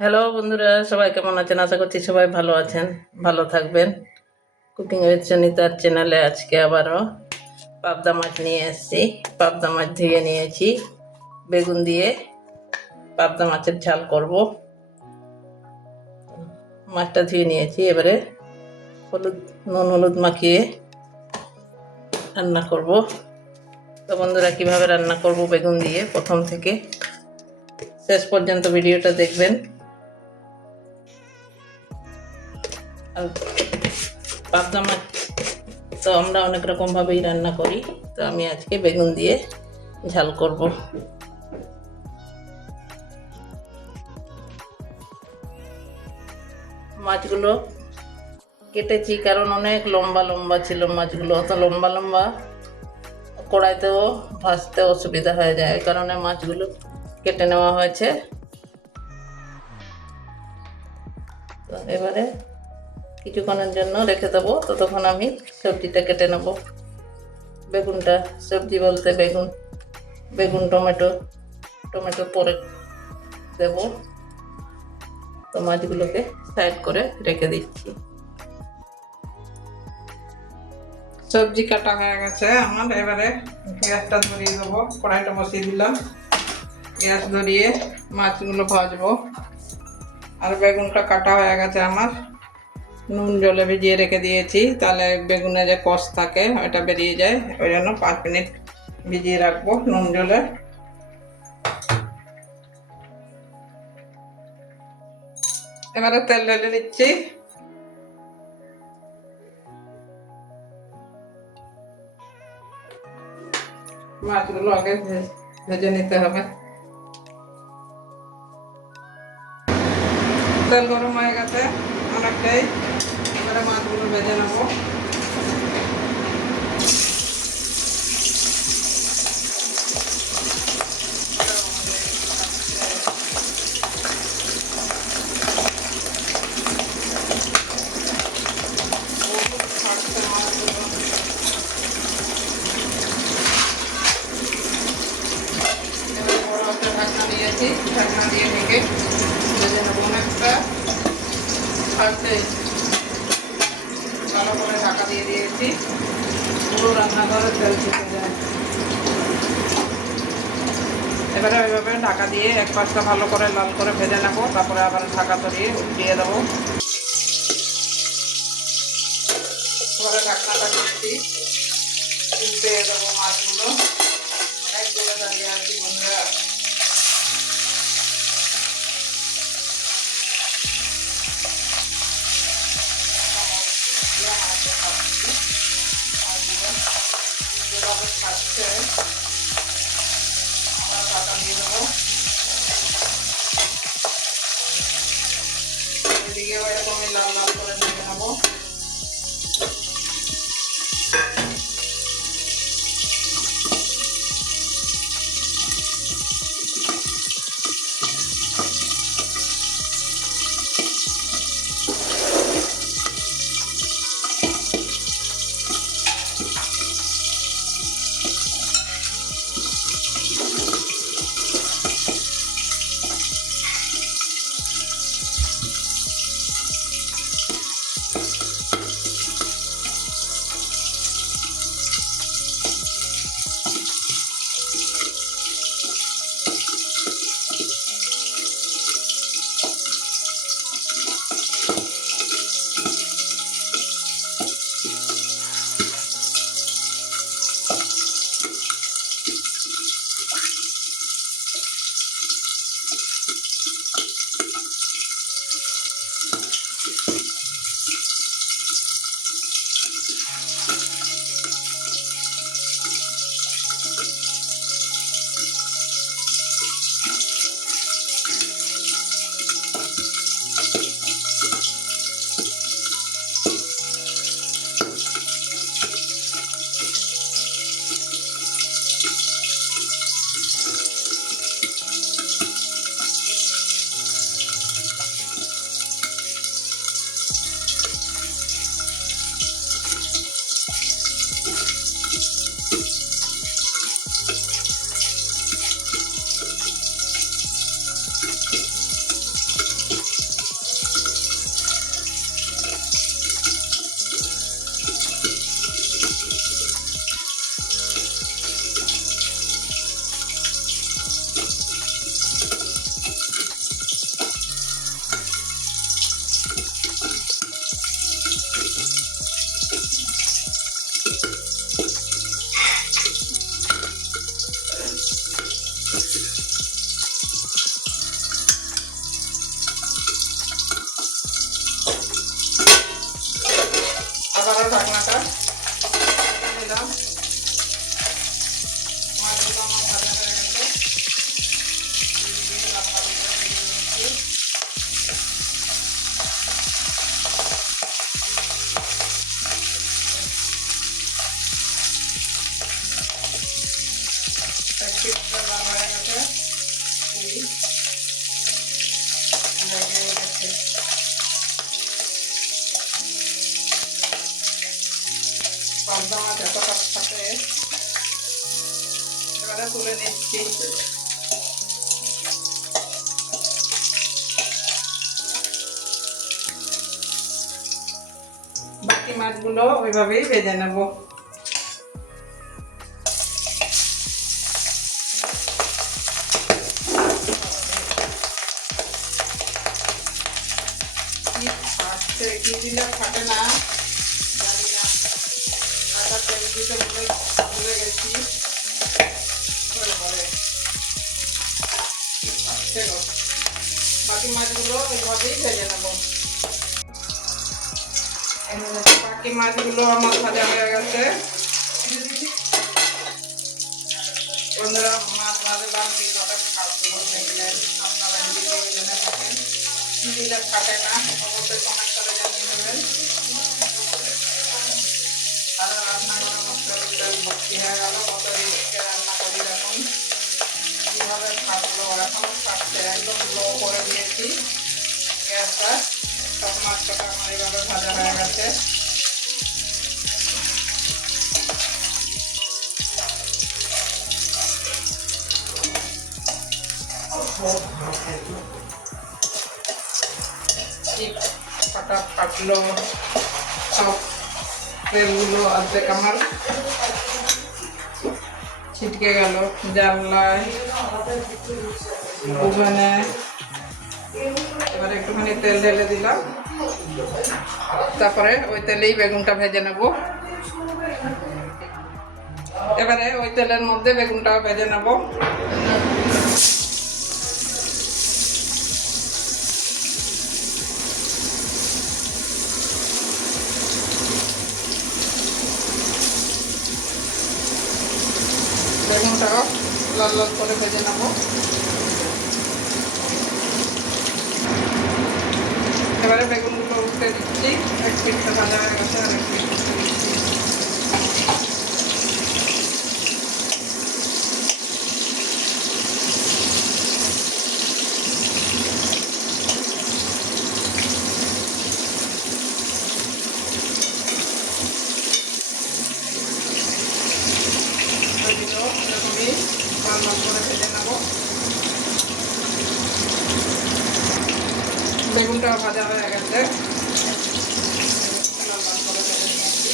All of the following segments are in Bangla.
হ্যালো বন্ধুরা, সবাই কেমন আছেন? আশা করছি সবাই ভালো আছেন, ভালো থাকবেন। কুকিং উইথ সুনিতার চ্যানেলে আজকে আবারও পাবদা মাছ নিয়ে এসেছি। পাবদা মাছ ধুয়ে নিয়েছি, বেগুন দিয়ে পাবদা মাছের ঝাল করব। মাছটা ধুয়ে নিয়েছি, এবারে নুন হলুদ মাখিয়ে রান্না করব। তো বন্ধুরা, কিভাবে রান্না করব বেগুন দিয়ে, প্রথম থেকে শেষ পর্যন্ত ভিডিওটা দেখবেন। আর পাবদা মাছ তো আমরা অনেক রকমভাবেই রান্না করি, তো আমি আজকে বেগুন দিয়ে ঝাল করব। মাছগুলো কেটেছি, কারণ অনেক লম্বা লম্বা ছিল মাছগুলো। অত লম্বা লম্বা কড়াইতেও ভাজতে অসুবিধা হয়ে যায়, এই কারণে মাছগুলো কেটে নেওয়া হয়েছে। তো এবারে কিছুক্ষণের জন্য রেখে দেবো, ততক্ষণ আমি সবজিটা কেটে নেব। বেগুনটা, সবজি বলতে বেগুন, টমেটো পরে দেব। তো মাছগুলোকে সাইড করে রেখে দিচ্ছি। সবজি কাটা হয়ে গেছে আমার, এবারে গ্যাসটা ধরিয়ে দেবো। কড়াইটা বসিয়ে দিলাম, গ্যাস ধরিয়ে মাছগুলো ভাজবো। আর বেগুনটা কাটা হয়ে গেছে আমার, নুন জলে ভিজিয়ে রেখে দিয়েছি, তাহলে বেগুনে যে কষ থাকে ওটা বেরিয়ে যায়। ওই জন্য 5 মিনিট ভিজিয়ে রাখবো নুন জলে। এবারে তেল ঢেলে দিচ্ছি। মাছগুলো আগে ভেজে নিতে হবে। তেল গরম হয়ে গেছে অনেকটাই, এবারে মাছগুলো ভেজে নেবো। ঢাকনা দিয়েছি, ঢাকনা দিয়ে ঢেকে ভেজে নেবো। অনেকটা ফার্স্টে ভালো করে ঢাকা দিয়ে দিয়েছি, পুরো রান্নাঘরে তেল ছেড়ে যায়। এবারে ওইভাবে ঢাকা দিয়ে এক পাশটা ভালো করে লাল করে ভেজে নেবো, তারপরে আবার ঢাকা সরিয়ে উল্টিয়ে দেবো। এবারে ঢাকনাটা দিয়েছি, উল্টে দেবো মাছগুলো। অনেক দূরে দাঁড়িয়ে আছি বন্ধুরা। খাচ্ছে, আবার ঢাকা দিয়ে দেবো। এদিকে এরকমই লাল লাল করে ভেজে নেবো। পাবদা মাছ এতটা থাকে। এবারে তুলে নিচ্ছি। বাকি মাছগুলো ওইভাবেই ভেজে নেব। কি দিলে ফাটে না জানি না, আটা তেল দিতে ভুলে গেছি। বাকি মাছগুলো ওইভাবেই ভেজে নেব। বাকি মাছগুলো আমার ভাজা হয়ে গেছে। বন্ধুরা, মাছ ভাজলাম কিভাবে খাবো দেখলেন। আপনারা যদি জেনে থাকেন কি দিলে ফাটে না অবশ্যই কমেন্ট করে জানিয়ে দেবেন। আর রান্না করার মধ্যে ভর্তি হয়ে গেল, কত রিস্কে রান্না করি। এখন কীভাবে ফাটলো, এখনো ফাটছে। একদম লো করে দিয়েছি গ্যাসটা। সব মাছ কটা আমার এইভাবে ভাজা হয়ে গেছে। ফাটা ফাটলো, সব তেলগুলো অর্ধেক আমার ছিটকে গেল জানলায়, ওভেনে। এবারে একটুখানি তেল ঢেলে দিলাম, তারপরে ওই তেলেই বেগুনটা ভেজে নেব। এবারে ওই তেলের মধ্যে বেগুনটাও ভেজে নেব। বেগুনটাও লাল লাল করে ভেজে নেব। এবারে বেগুনগুলো উঠে দিচ্ছি। এক পিঠটা ভাজা হয়ে গেছে, আর এক পিঠ উঠে দিচ্ছি। এরকমই লাল লাল করে ভেজে নেব। বেগুনটা ভাজা হয়ে গেছে, লাল লাল করে ভেজে নিয়েছি।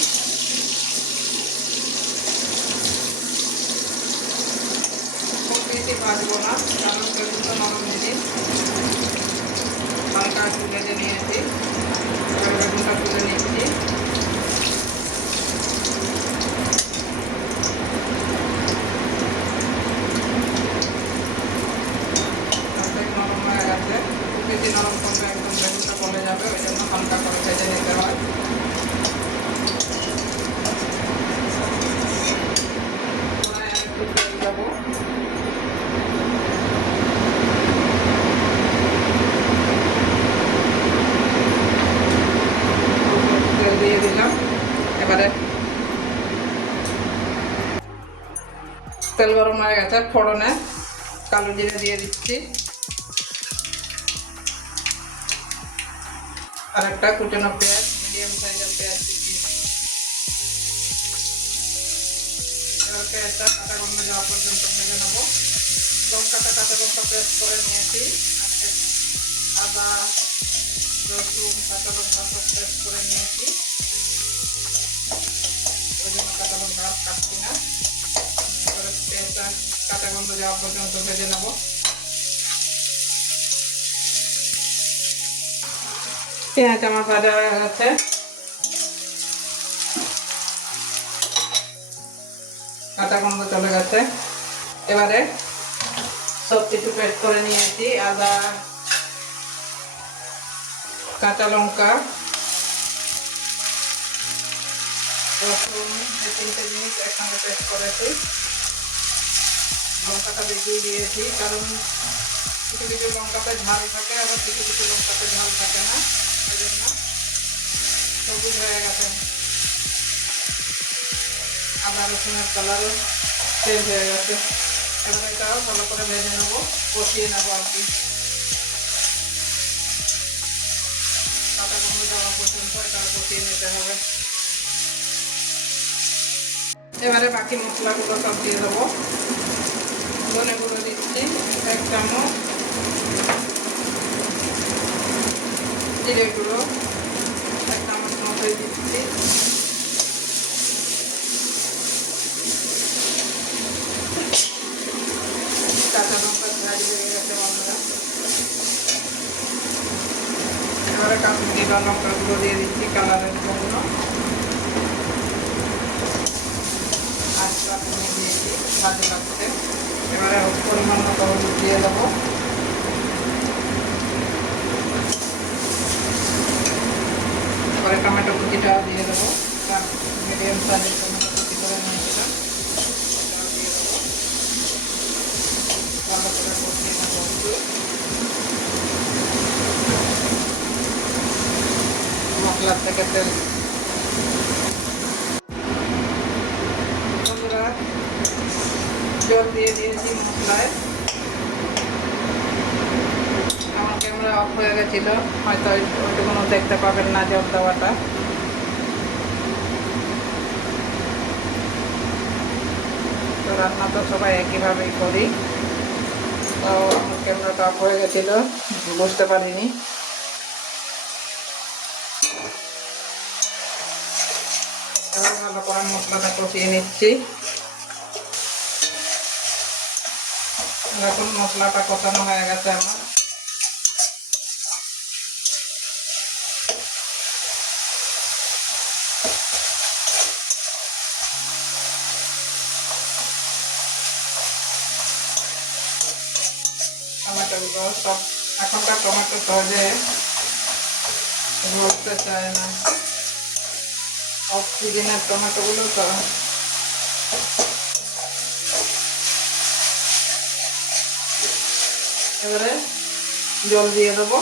খুব বেশি ভাজবো না, কারণ বেগুন তো নরম জিনিস। হালকা একটু ভেজে নিয়েছি। এবার বেগুনটা তুলে নিচ্ছি। নরম হয়ে গেছে, খুব বেশি নরম করলে একদম বেগুনটা গলে যাবে, ওই জন্য হালকা করে ভেজে নিতে হয়। একটু তেল দেবো। তেল দিয়ে দিলাম। এবারে তেল গরম হয়ে গেছে, ফোড়নে কালো জিরে দিয়ে দিচ্ছি। আর একটা কুচানো পেঁয়াজ, মিডিয়াম সাইজের পেঁয়াজ দিচ্ছি। এবার পেঁয়াজটা কাঁচা গন্ধ যাওয়া পর্যন্ত ভেজে নেব। লঙ্কাটা কাঁচা লঙ্কা পেস্ট করে নিয়েছি। আদা, রসুন, কাঁচা লঙ্কা সব পেস্ট করে নিয়েছি, ওই জন্য কাঁচা লঙ্কা কাটছি না। এবারে পেঁয়াজটা কাঁচা গন্ধ যাওয়া পর্যন্ত ভেজে নেব। পেঁয়াজ আমার ভাজা হয়ে গেছে। কাঁচা গন্ধ চলে গেছে। এবারে সব কিছু পেস্ট করে নিয়েছি। আদা, কাঁচা লঙ্কা, রসুন, এই তিনটে জিনিস একসঙ্গে পেস্ট করেছি। লঙ্কাটা বেশি দিয়েছি, কারণ কিছু কিছু লঙ্কাতে ঝাল থাকে, আবার কিছু কিছু লঙ্কাতে ঝাল থাকে না, এই জন্য। সবুজ হয়ে গেছে, আদা রসুনের কালারও চেঞ্জ হয়ে গেছে। এবার এটাও ভালো করে ভেজে নেবো, কষিয়ে নেবো আর কি। কাঁচা গন্ধ যাওয়া পর্যন্ত এটা কষিয়ে নিতে হবে। এবারে বাকি মশলাগুলো সব দিয়ে দেবো। ধনে গুঁড়ো দিচ্ছি 1 চামচ, জিরে গুঁড়ো 1 চামচ মতোই দিচ্ছি, কাঁচা লঙ্কা ঝাড়ি লেগে গেছে বন্ধুরা। এবারে কাশ্মীরি লাল লঙ্কা গুঁড়ো দিয়ে দিচ্ছি কালারের জন্য। আজটা কমে দিয়েছি, ভালো লাগছে। এবারে পরিমাণ মতো হলুদ দিয়ে দেবো। এবারে টমেটো কুচিটাও দিয়ে দেবো, মিডিয়াম সাইজের টমেটো কুচি করে নিয়েছিলাম, সেটাও দিয়ে দেবো। ভালো করে কষিয়ে নেবো একটু। মশলার থেকে তেল বন্ধুরা জল দিয়ে দিয়েছি মশলায়। আমার ক্যামেরা অফ হয়ে গেছিল, হয়তো ওইটুকুনো দেখতে পাবেন না জল দেওয়াটা। তো রান্না তো সবাই একইভাবেই করি, তো আমার ক্যামেরাটা অফ হয়ে গেছিল, বুঝতে পারিনি। এবার ভালো করে মশলাটা কষিয়ে নিচ্ছি। এখন মশলাটা কষানো হয়ে গেছে আমার। টমেটোগুলো সব, এখনকার টমেটো সহজে গলতে চায় না, অফ সিজনের টমেটোগুলো তো। এবারে জল দিয়ে দেবো,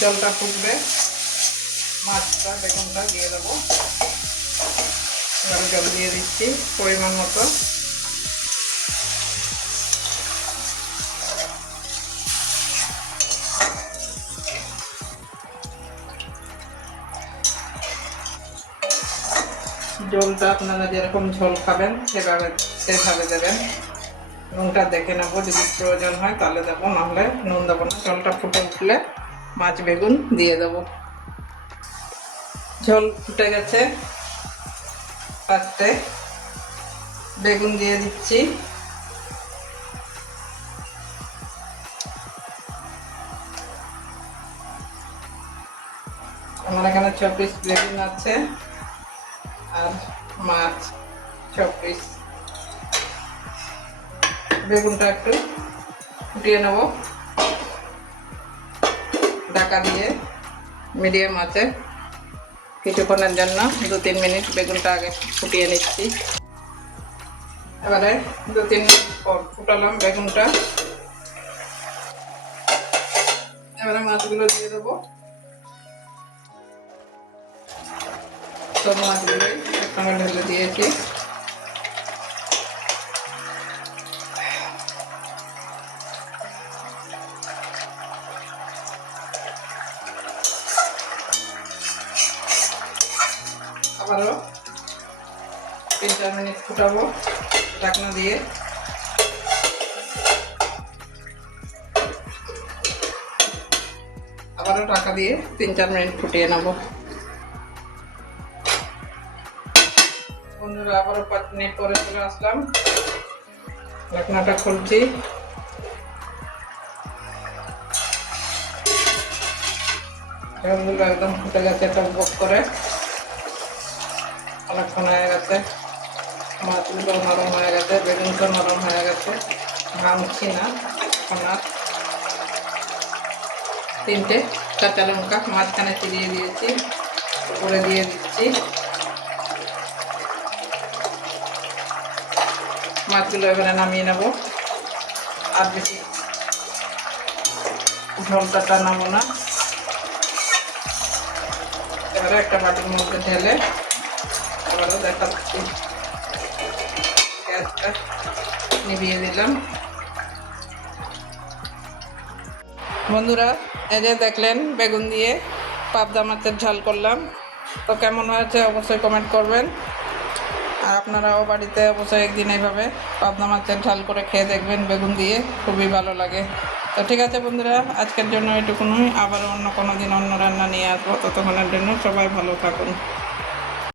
জলটা ফুটবে, মাছটা বেগুনটা দিয়ে দেবো। এবারে জল দিয়ে দিচ্ছি পরিমাণ মতো। জলটা আপনারা যেরকম ঝোল খাবেন সেভাবে দেবেন। নুনটা দেখে নেবো, যদি প্রয়োজন হয় তাহলে দেবো, নাহলে নুন দেবো না। জলটা ফুটে উঠলে মাছ বেগুন দিয়ে দেবো। ঝোল ফুটে গেছে, ফার্স্টে বেগুন দিয়ে দিচ্ছি। আমার এখানে 6 পিস বেগুন আছে আর মাছ 6 পিস। বেগুনটা একটু ফুটিয়ে নেব ঢাকা দিয়ে মিডিয়াম আছে কিছুক্ষণের জন্য। 2-3 মিনিট বেগুনটা আগে ফুটিয়ে নিচ্ছি। এবারে 2-3 মিনিট পর ফুটালাম বেগুনটা। এবারে মাছগুলো দিয়ে দেবো। সব মাছগুলোই একসঙ্গে ঢেলে দিয়েছি। আবারও 3-4 মিনিট ফুটাবো ঢাকনা দিয়ে। আবারও ঢাকা দিয়ে 3-4 মিনিট ফুটিয়ে নেব। বন্ধুরা আবারও 5 মিনিট পরে চলে আসলাম, ঢাকনাটা খুলছি। ঝোলগুলো একদম ফুটে গেছে টকবক করে, অনেকক্ষণ হয়ে গেছে। মাছগুলো নরম হয়ে গেছে, বেগুনটা নরম হয়ে গেছে, ভাঙছি না এখন আর। 3টে কাঁচা লঙ্কা মাঝখানে চিরিয়ে দিয়েছি, উপরে দিয়ে দিচ্ছি। মাছগুলো এবারে নামিয়ে নেব, আর বেশি ঝোলটা টানাবো না। এবারে একটা বাটির মধ্যে ঢেলে আবারও দেখাচ্ছি। গ্যাসটা নিভিয়ে দিলাম। বন্ধুরা এই যে দেখলেন বেগুন দিয়ে পাবদা মাছের ঝাল করলাম, তো কেমন হয়েছে অবশ্যই কমেন্ট করবেন। আর আপনারাও বাড়িতে অবশ্যই একদিন এইভাবে পাবদা মাছের ঝাল করে খেয়ে দেখবেন বেগুন দিয়ে, খুবই ভালো লাগে। তো ঠিক আছে বন্ধুরা, আজকের জন্য এটুকুনই। আবার অন্য কোনো দিন অন্য রান্না নিয়ে আসবো। ততক্ষণের জন্য সবাই ভালো থাকুন।